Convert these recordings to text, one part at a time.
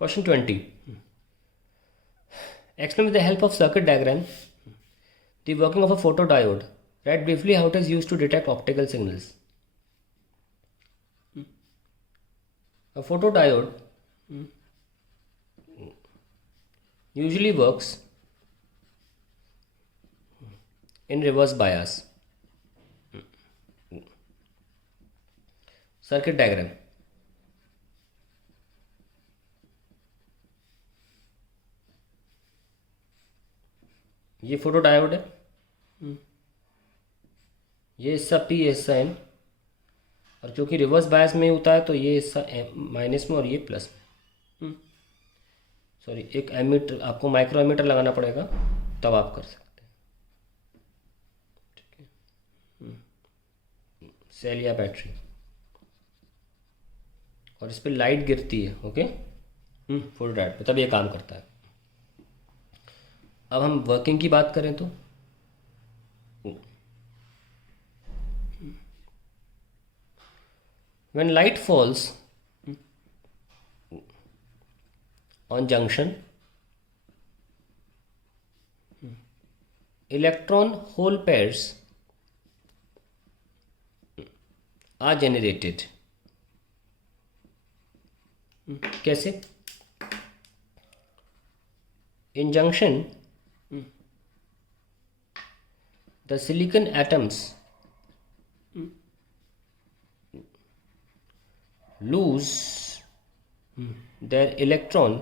Question 20. Explain with the help of circuit diagram the working of a photodiode. Write briefly how it is used to detect optical signals. A photodiode usually works in reverse bias. Circuit diagram. ये photo diode है, ये हिस्सा P, हिस्सा N, और क्योंकि reverse bias में होता है तो ये हिस्सा माइनस में और ये प्लस में। सॉरी, एक एमीटर, आपको माइक्रो एमीटर लगाना पड़ेगा तब आप कर सकते हैं। ठीक है, सेल या बैटरी, और इस पर लाइट गिरती है। ओके, फोटो डायोड पे तब ये काम करता है। अब हम वर्किंग की बात करें तो when light falls on junction, electron hole pairs are generated. कैसे? In junction, the silicon atoms lose their electron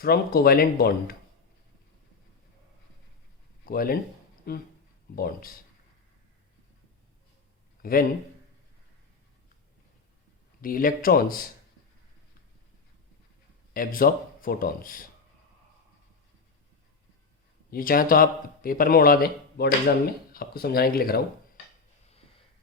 from covalent bonds when the electrons absorb photons. ये चाहे तो आप पेपर में उड़ा दें, बोर्ड एग्जाम में आपको समझाने के लिए लिख रहा हूँ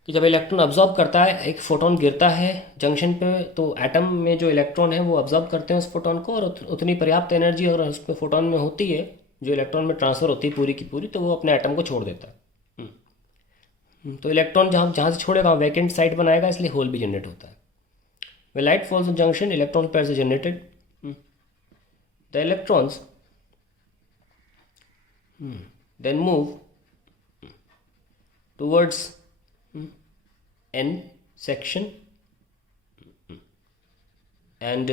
कि जब इलेक्ट्रॉन अब्जॉर्ब करता है, एक फोटोन गिरता है जंक्शन पे, तो एटम में जो इलेक्ट्रॉन है वो अब्जॉर्ब करते हैं उस फोटोन को, और उतनी पर्याप्त एनर्जी अगर उस फोटोन में होती है जो इलेक्ट्रॉन में ट्रांसफ़र होती है पूरी की पूरी, तो वो अपने एटम को छोड़ देता है। तो इलेक्ट्रॉन जहाँ जहाँ से छोड़ेगा वैकेंट साइट बनाएगा, इसलिए होल भी जनरेट होता है। When light falls in junction, electron pairs are generated. The electrons then move towards N section and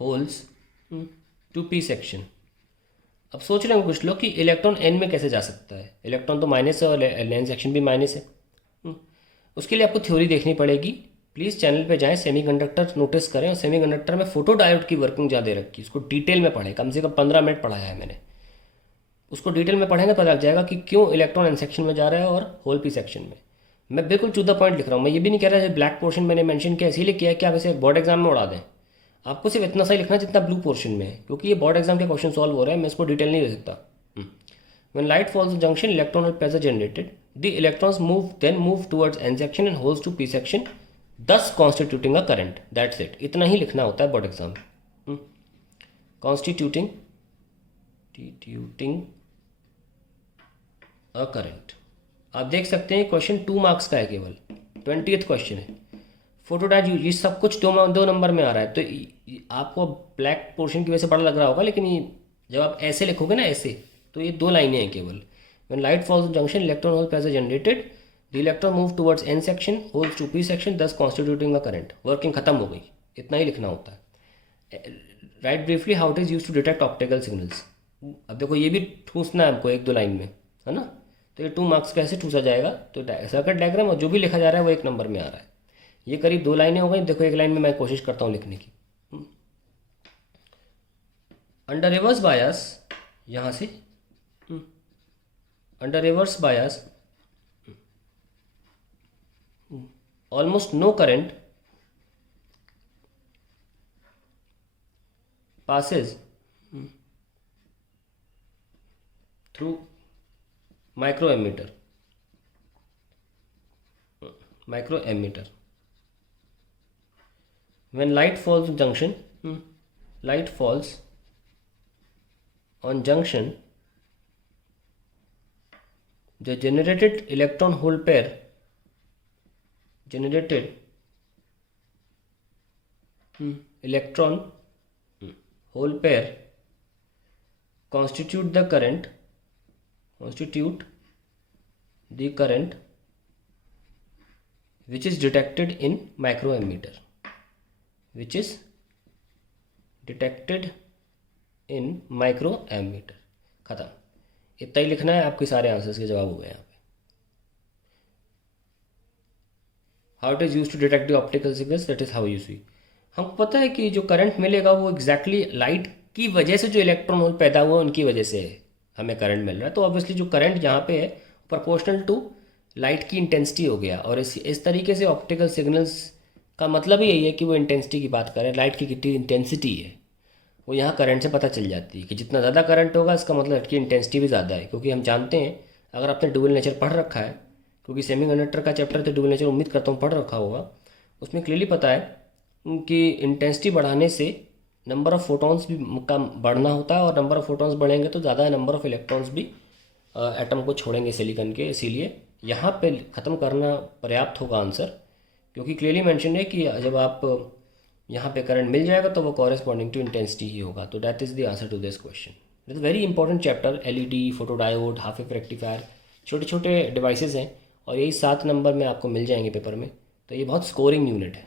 holes to P section. अब सोच रहे हैं कुछ लोग कि इलेक्ट्रॉन N में कैसे जा सकता है, इलेक्ट्रॉन तो माइनस है और N सेक्शन भी माइनस है। उसके लिए आपको थ्योरी देखनी पड़ेगी। प्लीज़ चैनल पे जाएं, सेमीकंडक्टर नोटिस करें, और सेमीकंडक्टर में फोटो डायोड की वर्किंग ज़्यादा रखी, उसको डिटेल में पढ़ें। कम से कम 15 मिनट पढ़ाया है मैंने, उसको डिटेल में पढ़ेंगे पता लग जाएगा कि क्यों इलेक्ट्रॉन एन सेक्शन में जा रहा है और होल पी सेक्शन में। मैं बिल्कुल टू द पॉइंट लिख रहा हूँ। मैं ये भी नहीं कह रहा है ब्लैक पोर्शन मैंने मेंशन किया इसीलिए किया कि आप इसे बोर्ड एग्जाम में उड़ा दें। आपको सिर्फ इतना सा ही लिखना है जितना ब्लू पोर्शन में है, क्योंकि ये बोर्ड एग्जाम के क्वेश्चन सॉल्व हो रहे हैं, मैं इसको डिटेल नहीं दे सकता। When light falls in junction, electron pairs are generated. The electrons then move towards n section and holes to p section, thus constituting a current. That's it. इतना ही लिखना होता है बोर्ड एग्जाम में। Constituting a current. आप देख सकते हैं क्वेश्चन 2 मार्क्स का है, केवल 20th क्वेश्चन है। फोटो डायोड, ये सब कुछ दो नंबर में आ रहा है, तो आपको ब्लैक पोर्शन की वजह से बड़ा लग रहा होगा, लेकिन ये जब आप ऐसे लिखोगे ना, ऐसे, तो ये 2 लाइनें हैं केवल। When light falls in junction, electron hole pairs are generated, the electron move towards N section, holes to P section, thus constituting a current. Working खत्म हो गई, इतना ही लिखना होता है। Right briefly how it is use to detect optical signals. अब देखो ये भी ठूसना है हमको 1-2 लाइन में, है ना, तो ये 2 मार्क्स कैसे ठूसा जाएगा। तो सर्किट डायग्राम और जो भी लिखा जा रहा है वो 1 नंबर में आ रहा है। ये करीब 2 लाइनें हो गई। देखो 1 लाइन में मैं कोशिश करता हूँ लिखने की। अंडर रिवर्स बायस, यहाँ से under reverse bias almost no current passes through microammeter. When light falls on junction, light falls on junction, the generated electron hole pair generated electron hole pair constitute the current which is detected in microammeter, खत्म। इतना ही लिखना है, आपके सारे answers के जवाब हो गए यहाँ पे। How it is use to detect the optical signals, that is how you see. हमको पता है कि जो करंट मिलेगा वो एग्जैक्टली लाइट की वजह से जो इलेक्ट्रॉन होल पैदा हुआ उनकी वजह से हमें करंट मिल रहा है। तो ऑब्वियसली जो करंट यहाँ पे है प्रोपोर्शनल टू लाइट की इंटेंसिटी हो गया। और इस तरीके से ऑप्टिकल सिग्नल्स का मतलब ही यही है कि वो इंटेंसिटी की बात करें, लाइट की कितनी इंटेंसिटी है वो यहाँ करंट से पता चल जाती है कि जितना ज़्यादा करंट होगा इसका मतलब लाइट की इंटेंसिटी भी ज़्यादा है। क्योंकि हम जानते हैं, अगर आपने डुअल नेचर पढ़ रखा है, क्योंकि सेमीकंडक्टर का चैप्टर तो डुअल नेचर उम्मीद करता हूँ पढ़ रखा होगा, उसमें क्लियरली पता है कि इंटेंसिटी बढ़ाने से नंबर ऑफ़ फोटॉन्स भी का बढ़ना होता है, और नंबर ऑफ़ फोटॉन्स बढ़ेंगे तो ज़्यादा नंबर ऑफ़ इलेक्ट्रॉन्स भी एटम को छोड़ेंगे सिलिकॉन के। इसीलिए यहाँ पे ख़त्म करना पर्याप्त होगा आंसर, क्योंकि क्लियरली मेंशन है कि जब आप यहाँ पे करंट मिल जाएगा तो वो कॉरेस्पॉन्डिंग टू इंटेंसिटी ही होगा। तो that is the answer to this question. It is very important chapter. LED, photodiode, half wave rectifier, छोटे छोटे डिवाइसेस हैं, और यही 7 नंबर में आपको मिल जाएंगे पेपर में। तो ये बहुत स्कोरिंग यूनिट है।